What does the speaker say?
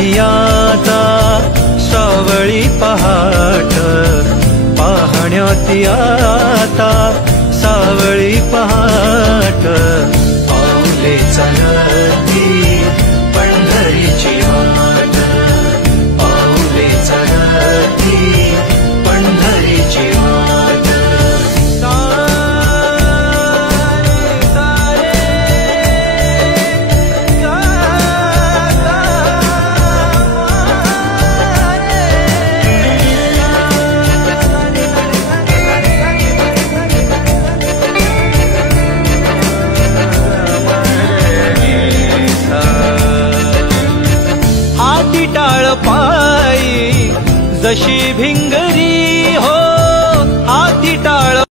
आता सावळी पहाट पाहण्याती आता सावळी पहाट पाऊले चालती पंढरीची वाट पाऊले चालती पंढरीची वाट हाती टाळ पायी जशी भिंगरी